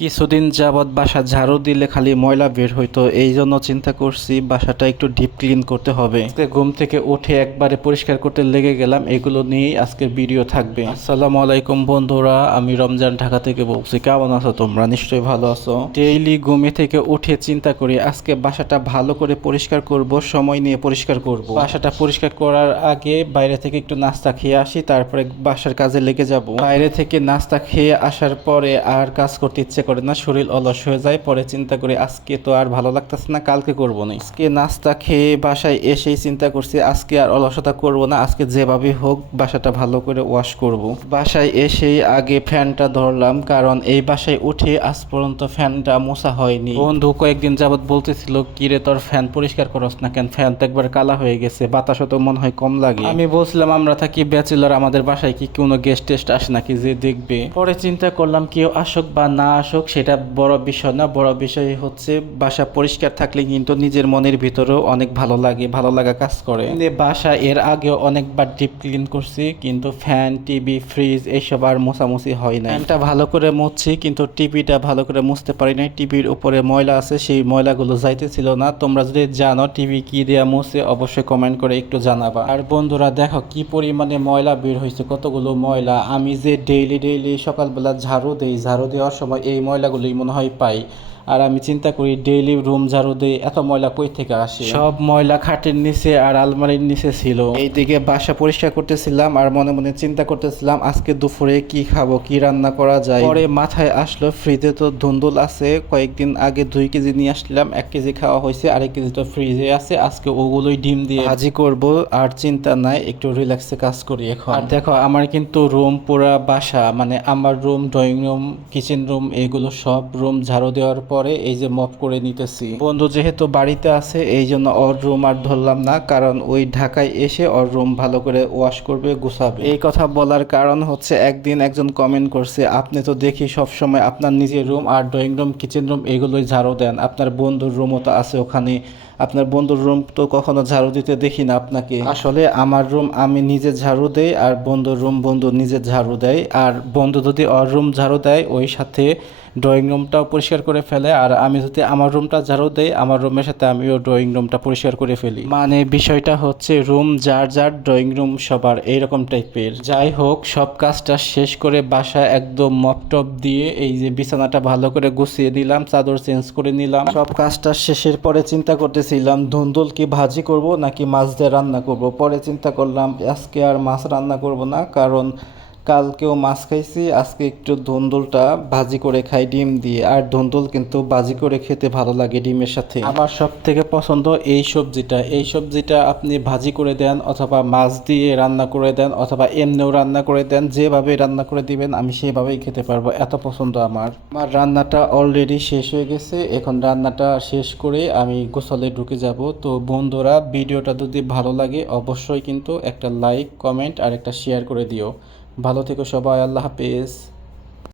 কিছুদিন যাবৎ বাসা ঝাড়ু দিলে খালি ময়লা বের হইতো, এই জন্য চিন্তা করছি বাসাটা একটু ডিপ ক্লিন করতে হবে। আজকে ঘুম থেকে উঠে একবারে পরিষ্কার করতে লেগে গেলাম, এগুলো নিয়েই আজকের ভিডিও থাকবে। আসসালামু আলাইকুম বন্ধুরা, আমি রমজান ঢাকা থেকে বলছি। কেমন আছো তোমরা? নিশ্চয়ই ভালো আছো। ডেইলি ঘুমে থেকে উঠে চিন্তা করি আজকে বাসাটা ভালো করে পরিষ্কার করব, সময় নিয়ে পরিষ্কার করব। বাসাটা পরিষ্কার করার আগে বাইরে থেকে একটু নাস্তা খেয়ে আসি, তারপরে বাসার কাজে লেগে যাব। বাইরে থেকে নাস্তা খেয়ে আসার পরে আর কাজ করতে ইচ্ছে করে না, শরীর অলস হয়ে যায়। পরে চিন্তা করি আজকে তো আর ভালো লাগতেছে না, কালকে করব না। আজকে নাস্তা খেয়ে বাসায় এসেই চিন্তা করছি আজকে আর অলসতা করব না, আজকে যেভাবে হোক বাসাটা ভালো করে ওয়াশ করব। বাসায় এসেই আগে ফ্যানটা ধরলাম, কারণ এই বাসায় উঠে আজ পর্যন্ত ফ্যানটা মোছা হয়নি। বন্ধু কয়েকদিন যাবত বলতেছিল কিরে তোর ফ্যান পরিষ্কার করস না কেন, ফ্যান তো একবার কালা হয়ে গেছে, বাতাসও তো মনে হয় কম লাগে। আমি বলছিলাম আমরা থাকি ব্যাচেলর, আমাদের বাসায় কি কোনো গেস্ট টেস্ট আসে নাকি যে দেখবে। পরে চিন্তা করলাম কেউ আসুক বা না আসুক সেটা বড় বিষয় না, বড় বিষয় হচ্ছে বাসা পরিষ্কার থাকলে কিন্তু নিজের মনের ভিতরেও অনেক ভালো লাগে, ভালো লাগা কাজ করে। বাসা এর আগেও অনেকবার ডিপ ক্লিন করছি, কিন্তু ফ্যান, টিভি, ফ্রিজ এইসব আর মোছামুছি হয় না। ফ্যানটা ভালো করে মুছছি কিন্তু টিভিটা ভালো করে মুছতে পারি নাই, টিভির উপরে ময়লা আছে, সেই ময়লাগুলো যাইতেছিল না। তোমরা যদি জানো টিভি কি দেয়া মুছে অবশ্যই কমেন্ট করে একটু জানাবা। আর বন্ধুরা দেখো কি পরিমাণে ময়লা বের হয়েছে, কতগুলো ময়লা। আমি যে ডেইলি সকালবেলা ঝাড়ু দেই, ঝাড়ু দেওয়ার সময় এই ময়লাগুলোই মনে হয় পাই। আর আমি চিন্তা করি ডেইলি রুম ঝাড়ু দিই, এত ময়লা কই থেকে আসে? সব ময়লা খাটের নিচে আর আলমারির নিচে ছিল। এইদিকে বাসা পরিষ্কার করতেছিলাম আর মনে মনে চিন্তা করতেছিলাম আজকে দুপুরে কি খাবো, কি রান্না করা যায়। পরে মাথায় আসলো ফ্রিজে তো ধুন্দুল আছে, কয়েকদিন আগে 2 কেজি নিয়ে আসলাম, 1 কেজি খাওয়া হয়েছে, আরেক কেজি তো ফ্রিজে আছে। আজকে ওগুলোই ডিম দিয়ে ভাজি করব। আর চিন্তা নাই, একটু রিল্যাক্সে কাজ করি এখন। আর দেখো আমার কিন্তু রুম পুরা বাসা, মানে আমার room, drawing room, kitchen room, এগুলো সব রুম ঝাড়ু দেওয়ার পরে এই যে মপ করে নিতেছি। বন্ধু যেহেতু বাড়িতে আছে এই জন্য ওর রুম আর ধরলাম না, কারণ ওই ঢাকায় এসে ওর রুম ভালো করে ওয়াশ করবে, গুছাবে। এই কথা বলার কারণ হচ্ছে একদিন একজন কমেন্ট করছে আপনি তো দেখি সব সময় আপনার নিজের রুম আর ড্রয়িং রুম, কিচেন রুম এগুলোই ঝাড়ু দেন, আপনার বন্ধুর রুমও তো আছে ওখানে, আপনার বন্ধুর রুম তো কখনো ঝাড়ু দিতে দেখি না আপনাকে। আসলে আমার রুম আমি নিজে ঝাড়ু দেই আর বন্ধুর রুম বন্ধু নিজে ঝাড়ু দেয়। আর বন্ধু যদি ওর রুম ঝাড়ু দেয় ওই সাথে ড্রয়িং রুমটাও পরিষ্কার করে ফেলে, আর আমি যদি আমার রুমটা ঝাড়ু দেই আমার রুমের সাথে আমিও ড্রয়িং রুমটা পরিষ্কার করে ফেলি। মানে বিষয়টা হচ্ছে রুম যার যার, ড্রয়িং রুম সবার, এইরকম টাইপের। যাই হোক সব কাজটা শেষ করে বাসায় একদম মপটপ দিয়ে এই যে বিছানাটা ভালো করে গুছিয়ে নিলাম, চাদর চেঞ্জ করে নিলাম। সব কাজটা শেষের পরে চিন্তা করতেছিলাম ধুন্দুল কি ভাজি করব নাকি মাছ দিয়ে রান্না করব। পরে চিন্তা করলাম আজকে আর মাছ রান্না করব না, কারণ কালকেও মাছ খাইছি, আজকে একটু ধুন্দুলটা ভাজি করে খাই ডিম দিয়ে। আর ধুন্দুল কিন্তু ভাজি করে খেতে ভালো লাগে ডিমের সাথে। আমার সব থেকে পছন্দ এই সবজিটা। এই সবজিটা আপনি ভাজি করে দেন অথবা মাছ দিয়ে রান্না করে দেন অথবা এমনিও রান্না করে দেন, যেভাবে রান্না করে দিবেন আমি সেভাবেই খেতে পারবো, এত পছন্দ আমার। আমার রান্নাটা অলরেডি শেষ হয়ে গেছে, এখন রান্নাটা শেষ করে আমি গোসলে ঢুকে যাব। তো বন্ধুরা ভিডিওটা যদি ভালো লাগে অবশ্যই কিন্তু একটা লাইক, কমেন্ট আর একটা শেয়ার করে দিও। ভালো থেকো সবাই, আল্লাহ হাফেজ।